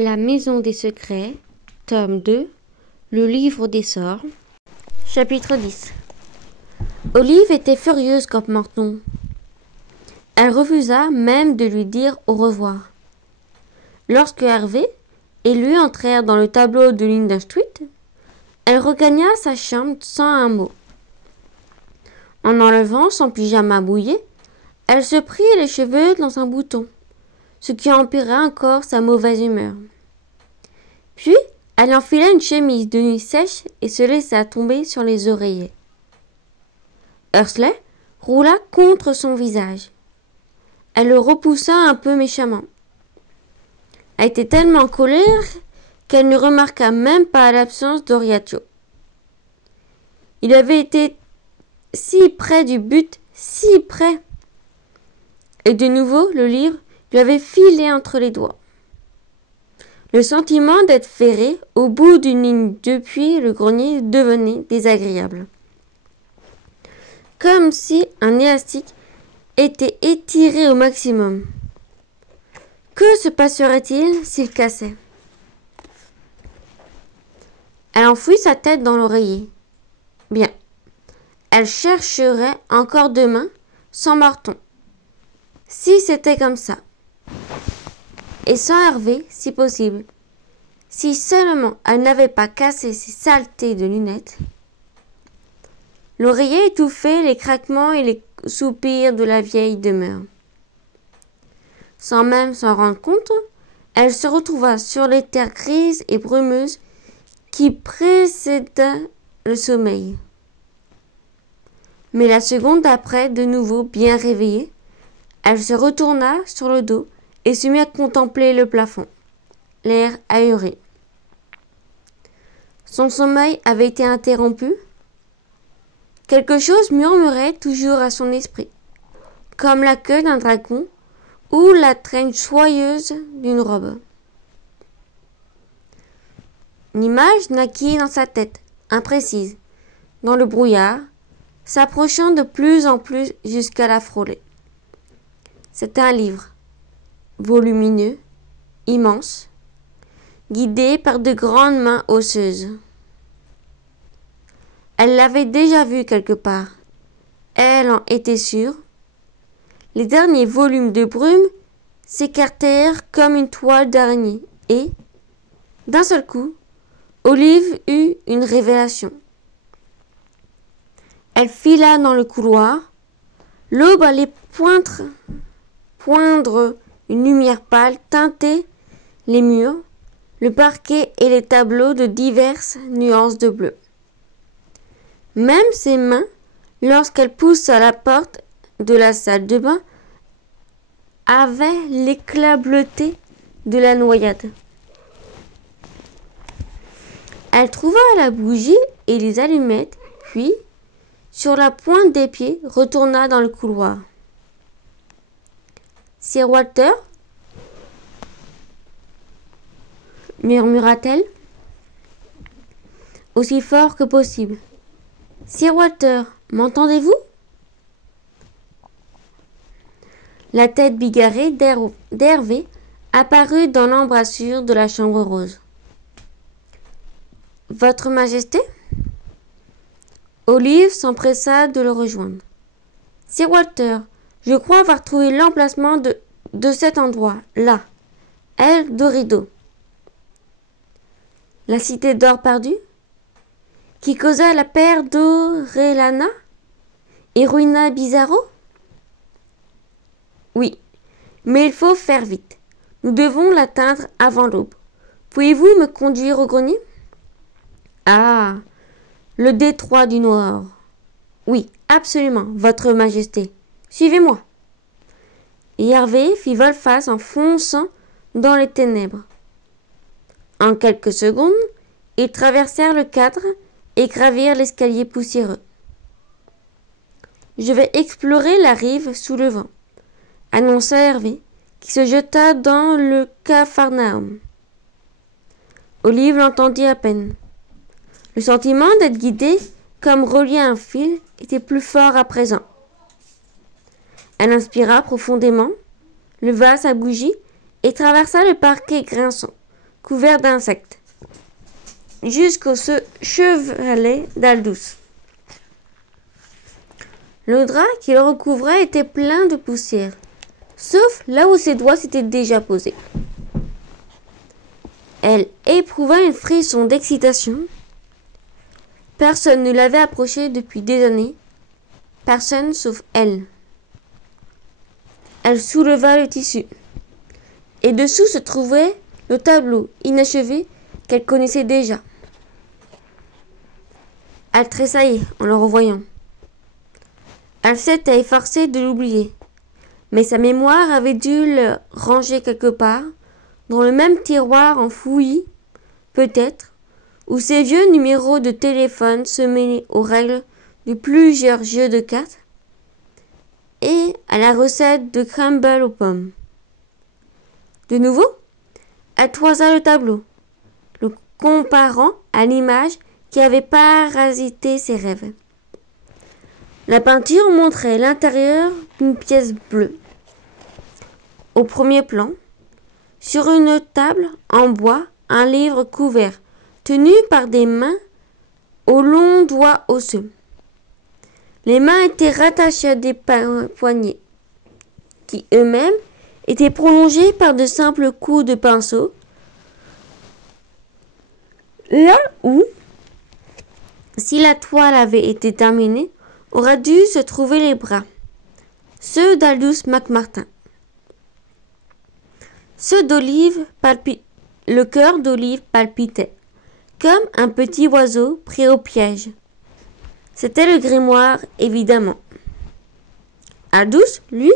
La Maison des Secrets, tome 2, le livre des sorts, chapitre 10. Olive était furieuse contre Morton. Elle refusa même de lui dire au revoir. Lorsque Harvey et lui entrèrent dans le tableau de Linden Street, elle regagna sa chambre sans un mot. En enlevant son pyjama mouillé, elle se prit les cheveux dans un bouton, ce qui empira encore sa mauvaise humeur. Puis, elle enfila une chemise de nuit sèche et se laissa tomber sur les oreillers. Hursley roula contre son visage. Elle le repoussa un peu méchamment. Elle était tellement en colère qu'elle ne remarqua même pas l'absence d'Oriacho. Il avait été si près du but, si près. Et de nouveau, le livre lui avait filé entre les doigts. Le sentiment d'être ferré au bout d'une ligne depuis le grenier devenait désagréable. Comme si un élastique était étiré au maximum. Que se passerait-il s'il cassait? Elle enfouit sa tête dans l'oreiller. Bien. Elle chercherait encore demain sans Morton. Si c'était comme ça. Et sans Harvey, si possible. Si seulement elle n'avait pas cassé ses saletés de lunettes. L'oreiller étouffait les craquements et les soupirs de la vieille demeure. Sans même s'en rendre compte, elle se retrouva sur les terres grises et brumeuses qui précédaient le sommeil. Mais la seconde d'après, de nouveau bien réveillée, elle se retourna sur le dos et se mit à contempler le plafond, l'air ahuri. Son sommeil avait été interrompu. Quelque chose murmurait toujours à son esprit, comme la queue d'un dragon ou la traîne soyeuse d'une robe. Une image naquit dans sa tête, imprécise, dans le brouillard, s'approchant de plus en plus jusqu'à la frôler. C'était un livre, volumineux, immense, guidé par de grandes mains osseuses. Elle l'avait déjà vu quelque part. Elle en était sûre. Les derniers volumes de brume s'écartèrent comme une toile d'araignée et, d'un seul coup, Olive eut une révélation. Elle fila dans le couloir. L'aube allait poindre une lumière pâle teinter les murs, le parquet et les tableaux de diverses nuances de bleu. Même ses mains, lorsqu'elle poussa la porte de la salle de bain, avaient l'éclat bleuté de la noyade. Elle trouva la bougie et les allumettes, puis, sur la pointe des pieds, retourna dans le couloir. « Sir Walter » murmura-t-elle, aussi fort que possible. « Sir Walter, m'entendez-vous » La tête bigarrée d'Hervé apparut dans l'embrasure de la chambre rose. « Votre Majesté » Olive s'empressa de le rejoindre. « Sir Walter, je crois avoir trouvé l'emplacement de cet endroit, là. El Dorado. » La cité d'or perdue qui causa la paire d'Orellana et ruina Bizarro? Oui, mais il faut faire vite. Nous devons l'atteindre avant l'aube. Pouvez-vous me conduire au grenier? Ah, le détroit du Noir. Oui, absolument, Votre Majesté. Suivez-moi. Et Hervé fit volte-face en fonçant dans les ténèbres. En quelques secondes, ils traversèrent le cadre et gravirent l'escalier poussiéreux. « Je vais explorer la rive sous le vent », annonça Hervé, qui se jeta dans le Capharnaüm. Olive l'entendit à peine. Le sentiment d'être guidée comme relié à un fil était plus fort à présent. Elle inspira profondément, leva sa bougie et traversa le parquet grinçant, couvert d'insectes, jusqu'au chevalet d'Aldous. Le drap qui le recouvrait était plein de poussière, sauf là où ses doigts s'étaient déjà posés. Elle éprouva un frisson d'excitation. Personne ne l'avait approchée depuis des années, personne sauf elle. Elle souleva le tissu, et dessous se trouvait le tableau inachevé qu'elle connaissait déjà. Elle tressaillit en le revoyant. Elle s'était efforcée de l'oublier, mais sa mémoire avait dû le ranger quelque part, dans le même tiroir enfoui, peut-être, où ses vieux numéros de téléphone se mêlaient aux règles de plusieurs jeux de cartes et à la recette de crumble aux pommes. De nouveau, elle toisa le tableau, le comparant à l'image qui avait parasité ses rêves. La peinture montrait l'intérieur d'une pièce bleue. Au premier plan, sur une table en bois, un livre couvert, tenu par des mains aux longs doigts osseux. Les mains étaient rattachées à des poignets, qui eux-mêmes étaient prolongés par de simples coups de pinceau, là où, si la toile avait été terminée, auraient dû se trouver les bras, ceux d'Aldous McMartin. Le cœur d'Olive palpitait, comme un petit oiseau pris au piège. C'était le grimoire, évidemment. Aldous, lui,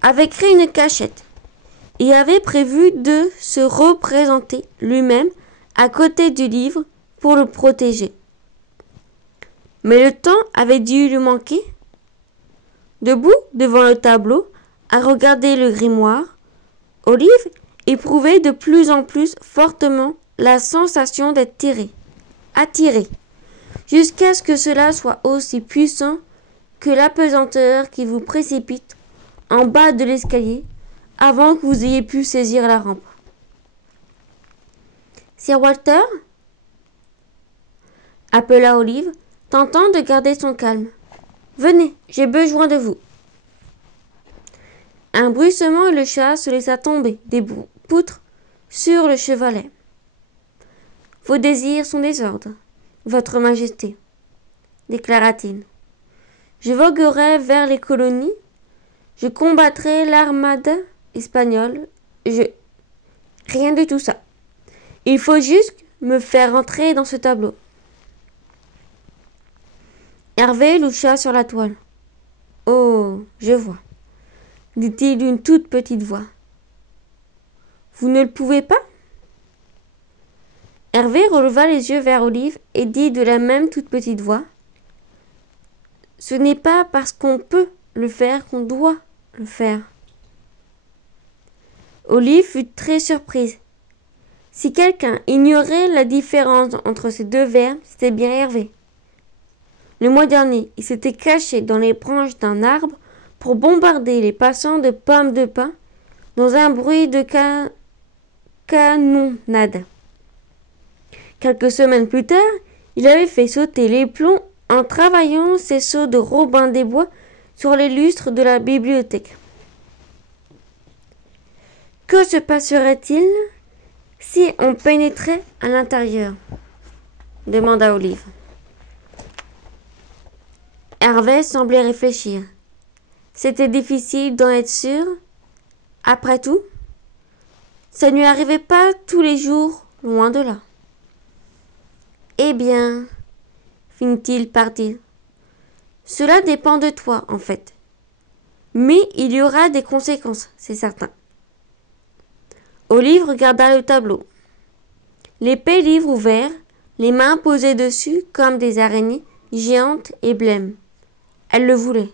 avait créé une cachette et avait prévu de se représenter lui-même à côté du livre pour le protéger. Mais le temps avait dû lui manquer. Debout devant le tableau, à regarder le grimoire, Olive éprouvait de plus en plus fortement la sensation d'être attirée, jusqu'à ce que cela soit aussi puissant que l'apesanteur qui vous précipite en bas de l'escalier avant que vous ayez pu saisir la rampe. « Sir Walter » appela Olive, tentant de garder son calme. « Venez, j'ai besoin de vous. » Un bruissement et le chat se laissa tomber des poutres sur le chevalet. « Vos désirs sont des ordres, Votre Majesté, déclara-t-il. Je voguerai vers les colonies, je combattrai l'armada espagnole, Rien de tout ça. Il faut juste me faire entrer dans ce tableau. Hervé loucha sur la toile. « Oh, je vois, » dit-il d'une toute petite voix. « Vous ne le pouvez pas ?» Hervé releva les yeux vers Olive et dit de la même toute petite voix. « Ce n'est pas parce qu'on peut le faire qu'on doit le faire. » Olive fut très surprise. Si quelqu'un ignorait la différence entre ces deux verbes, c'était bien Hervé. Le mois dernier, il s'était caché dans les branches d'un arbre pour bombarder les passants de pommes de pin dans un bruit de canonnade. Quelques semaines plus tard, il avait fait sauter les plombs en travaillant ses seaux de Robin des Bois sur les lustres de la bibliothèque. Que se passerait-il si on pénétrait à l'intérieur ? Demanda Olive. Hervé semblait réfléchir. C'était difficile d'en être sûr. Après tout, ça ne lui arrivait pas tous les jours, loin de là. Eh bien, finit-il par dire, cela dépend de toi, en fait. Mais il y aura des conséquences, c'est certain. Olive regarda le tableau. L'épais livre ouvert, les mains posées dessus comme des araignées géantes et blêmes. Elle le voulait.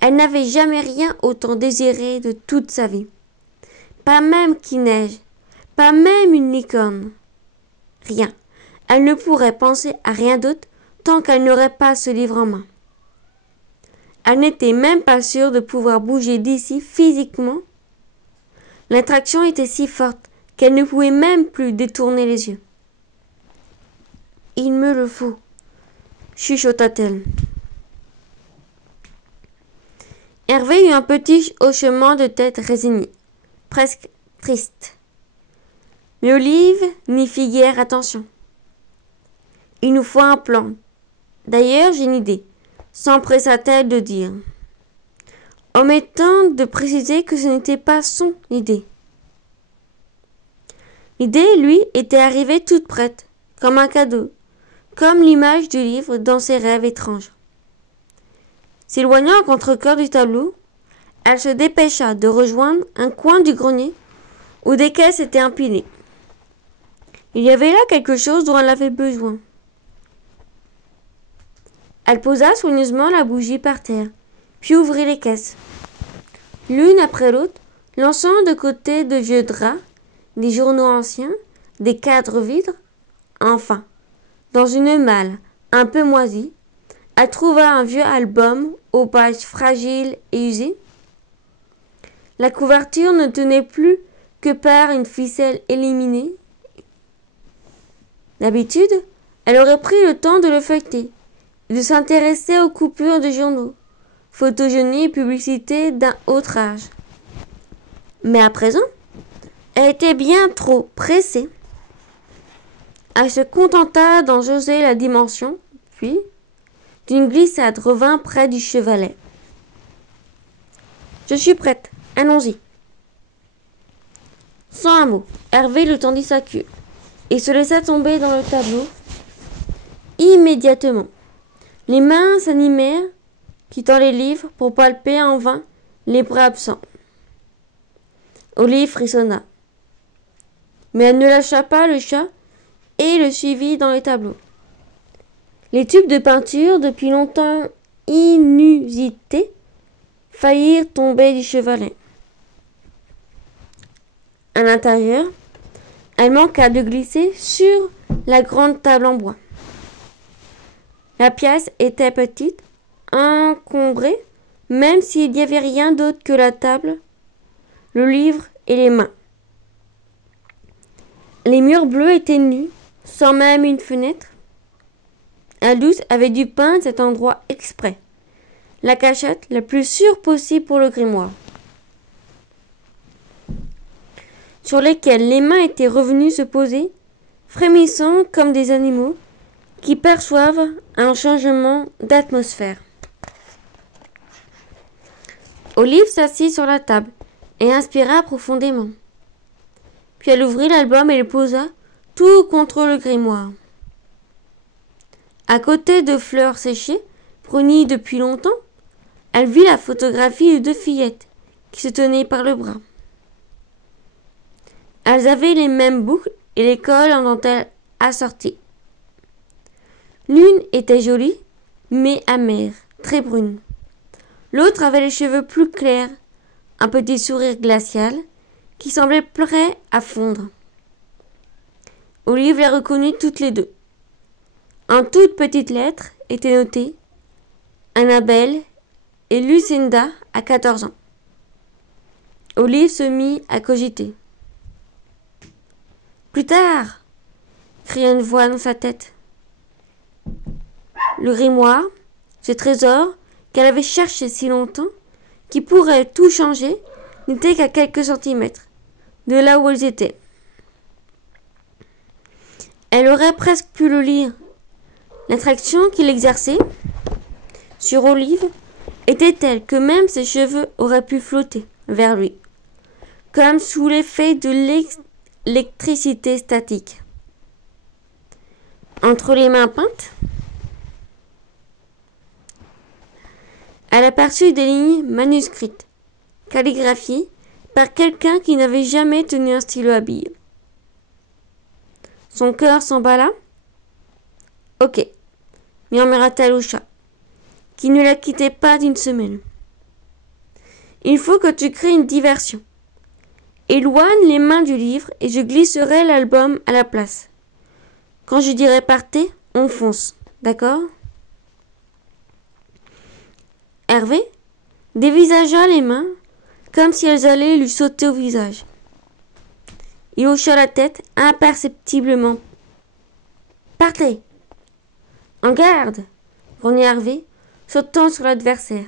Elle n'avait jamais rien autant désiré de toute sa vie. Pas même qu'il neige, pas même une licorne. Rien. Elle ne pourrait penser à rien d'autre tant qu'elle n'aurait pas ce livre en main. Elle n'était même pas sûre de pouvoir bouger d'ici physiquement. L'attraction était si forte qu'elle ne pouvait même plus détourner les yeux. « Il me le faut, chuchota-t-elle. Hervé eut un petit hochement de tête résigné, presque triste. Mais Olive n'y fit guère attention. « Il nous faut un plan. D'ailleurs, j'ai une idée, » s'empressa-t-elle de dire, omettant de préciser que ce n'était pas son idée. L'idée, lui, était arrivée toute prête, comme un cadeau, comme l'image du livre dans ses rêves étranges. S'éloignant à contre-cœur du tableau, elle se dépêcha de rejoindre un coin du grenier où des caisses étaient empilées. Il y avait là quelque chose dont elle avait besoin. Elle posa soigneusement la bougie par terre, puis ouvrit les caisses. L'une après l'autre, lançant de côté de vieux draps, des journaux anciens, des cadres vides. Enfin, dans une malle un peu moisie, elle trouva un vieux album aux pages fragiles et usées. La couverture ne tenait plus que par une ficelle éliminée. D'habitude, elle aurait pris le temps de le feuilleter et de s'intéresser aux coupures de journaux, photogénie et publicité d'un autre âge. Mais à présent, elle était bien trop pressée. Elle se contenta d'en jauger la dimension, puis, d'une glissade, revint près du chevalet. « Je suis prête, allons-y. » Sans un mot, Hervé lui tendit sa queue et se laissa tomber dans le tableau. Immédiatement, les mains s'animèrent, quittant les livres pour palper en vain les bras absents. Olive frissonna, mais elle ne lâcha pas le chat et le suivit dans les tableaux. Les tubes de peinture, depuis longtemps inusités, faillirent tomber du chevalet. À l'intérieur, elle manqua de glisser sur la grande table en bois. La pièce était petite, encombrée, même s'il n'y avait rien d'autre que la table, le livre et les mains. Les murs bleus étaient nus, sans même une fenêtre. Aldous avait dû peindre cet endroit exprès, la cachette la plus sûre possible pour le grimoire, sur lesquels les mains étaient revenues se poser, frémissant comme des animaux qui perçoivent un changement d'atmosphère. Olive s'assit sur la table et inspira profondément. Puis elle ouvrit l'album et le posa tout contre le grimoire. À côté de fleurs séchées, brunies depuis longtemps, elle vit la photographie de deux fillettes qui se tenaient par le bras. Elles avaient les mêmes boucles et les cols en dentelle assortis. L'une était jolie, mais amère, très brune. L'autre avait les cheveux plus clairs, un petit sourire glacial qui semblait prêt à fondre. Olive les reconnut toutes les deux. En toutes petites lettres étaient notés Annabelle et Lucinda à 14 ans. Olive se mit à cogiter. « Plus tard !» cria une voix dans sa tête. Le grimoire, ce trésor qu'elle avait cherché si longtemps, qui pourrait tout changer, n'était qu'à quelques centimètres de là où elles étaient. Elle aurait presque pu le lire. L'attraction qu'il exerçait sur Olive était telle que même ses cheveux auraient pu flotter vers lui, comme sous l'effet de l'électricité statique. Entre les mains peintes, elle aperçut des lignes manuscrites, calligraphiées par quelqu'un qui n'avait jamais tenu un stylo à billes. Son cœur s'emballa. « Ok », murmura-t-elle au chat, qui ne la quittait pas d'une semaine. « Il faut que tu crées une diversion. Éloigne les mains du livre et je glisserai l'album à la place. Quand je dirai partez, on fonce, d'accord ?» Hervé dévisagea les mains comme si elles allaient lui sauter au visage. Il hocha la tête imperceptiblement. « Partez !»« En garde !» grogna Hervé, sautant sur l'adversaire.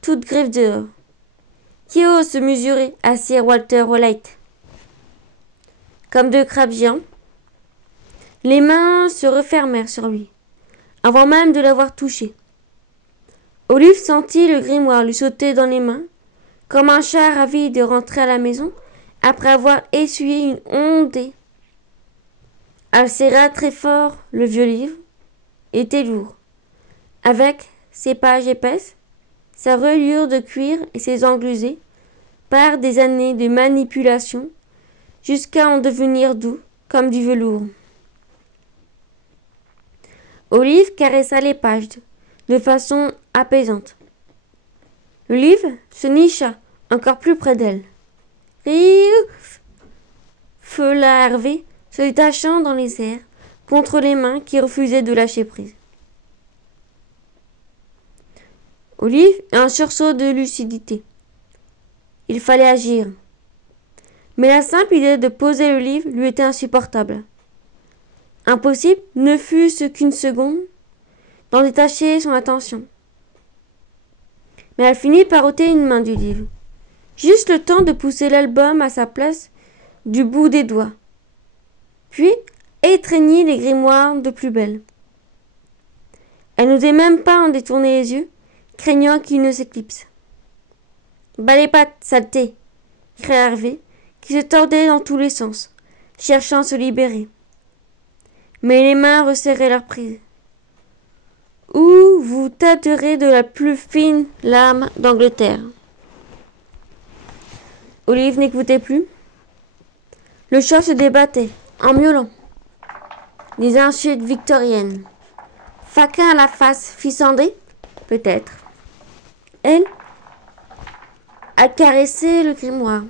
Toute griffe dehors. Qui ose se mesurer à Sir Walter Raleigh? Comme deux crabes géants, les mains se refermèrent sur lui, avant même de l'avoir touché. Olive sentit le grimoire lui sauter dans les mains, comme un chat ravi de rentrer à la maison après avoir essuyé une ondée. Elle serra très fort le vieux livre. Il était lourd, avec ses pages épaisses, sa reliure de cuir et ses angles usés par des années de manipulation, jusqu'à en devenir doux comme du velours. Olive caressa les pages de façon apaisante. Le livre se nicha encore plus près d'elle. Feula Hervé, se détachant dans les airs contre les mains qui refusaient de lâcher prise. Olive eut un sursaut de lucidité. Il fallait agir. Mais la simple idée de poser le livre lui était insupportable. Impossible ne fût-ce qu'une seconde d'en détacher son attention. Mais elle finit par ôter une main du livre, juste le temps de pousser l'album à sa place du bout des doigts, puis étreignit les grimoires de plus belle. Elle n'osait même pas en détourner les yeux, craignant qu'il ne s'éclipse. « Bas les pattes, saleté !» cria Hervé, qui se tordait dans tous les sens, cherchant à se libérer. Mais les mains resserraient leur prise. « Ou vous tâterez de la plus fine lame d'Angleterre. » Olive n'écoutait plus. Le chat se débattait, en miaulant. Des insultes victoriennes. Faquin à la face fit cender, peut-être. Elle a caressé le grimoire.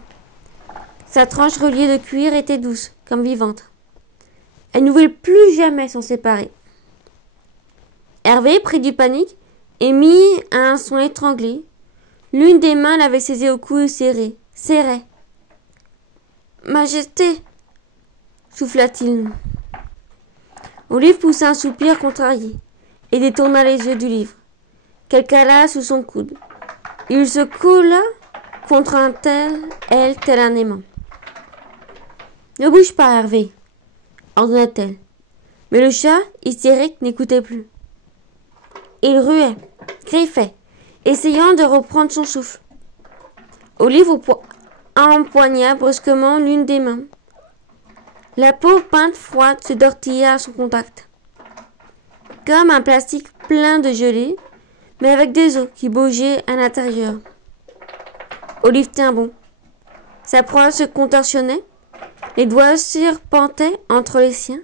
Sa tranche reliée de cuir était douce, comme vivante. Elle ne voulait plus jamais s'en séparer. Hervé prit du panique et mit un son étranglé. L'une des mains l'avait saisi au cou et serrait. « Majesté !» souffla-t-il. Olive poussa un soupir contrarié et détourna les yeux du livre, qu'elle cala sous son coude. Il se coula contre elle tel un aimant. « Ne bouge pas, Hervé !» ordonna-t-elle. Mais le chat, hystérique, n'écoutait plus. Il ruait, griffait, essayant de reprendre son souffle. Olive empoigna brusquement l'une des mains. La peau peinte froide se tortilla à son contact, comme un plastique plein de gelée, mais avec des os qui bougeaient à l'intérieur. Olive tint bon. Sa proie se contorsionnait, les doigts serpentaient entre les siens,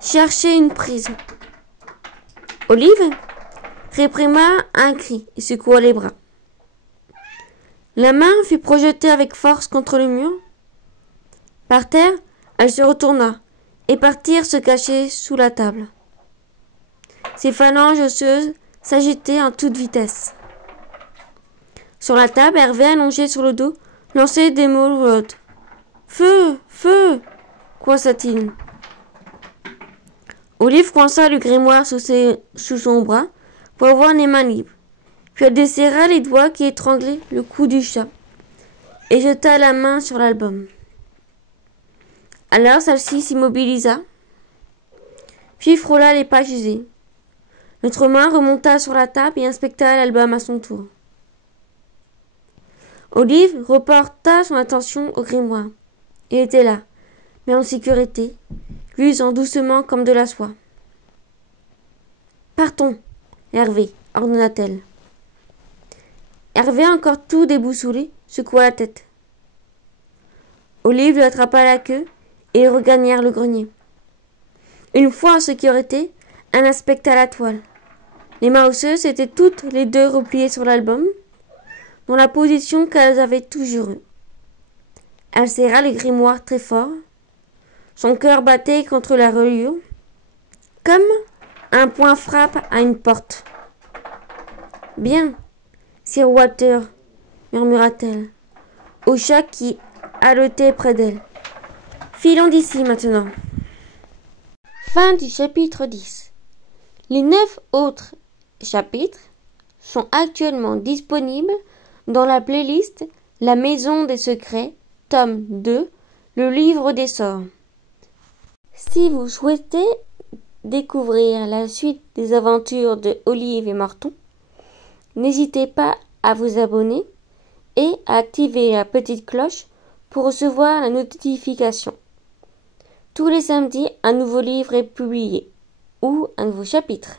cherchaient une prise. Olive réprima un cri et secoua les bras. La main fut projetée avec force contre le mur. Par terre, elle se retourna et partirent se cacher sous la table. Ses phalanges osseuses s'agitaient en toute vitesse. Sur la table, Hervé, allongé sur le dos, lançait des mots lourds. « Feu! Feu !» coinça-t-il. Olive coinça le grimoire sous son bras pour avoir les mains libres. Puis elle desserra les doigts qui étranglaient le cou du chat et jeta la main sur l'album. Alors celle-ci s'immobilisa, puis frôla les pages usées. L'autre main remonta sur la table et inspecta l'album à son tour. Olive reporta son attention au grimoire. Il était là, mais en sécurité, luisant doucement comme de la soie. « Partons, Hervé, » ordonna-t-elle. Hervé, encore tout déboussolé, secoua la tête. Olive lui attrapa la queue et ils regagnèrent le grenier. Une fois en sécurité, elle inspecta la toile. Les mains osseuses étaient toutes les deux repliées sur l'album, dans la position qu'elles avaient toujours eue. Elle serra les grimoires très fort. Son cœur battait contre la reliure, comme un point frappe à une porte. « Bien, Sir Walter, » murmura-t-elle, au chat qui haletait près d'elle. « Filons d'ici maintenant. Fin du chapitre 10. Les 9 autres chapitres sont actuellement disponibles dans la playlist La Maison des Secrets, tome 2, le livre des sorts. Si vous souhaitez découvrir la suite des aventures de Olive et Morton, n'hésitez pas à vous abonner et à activer la petite cloche pour recevoir la notification. Tous les samedis, un nouveau livre est publié ou un nouveau chapitre.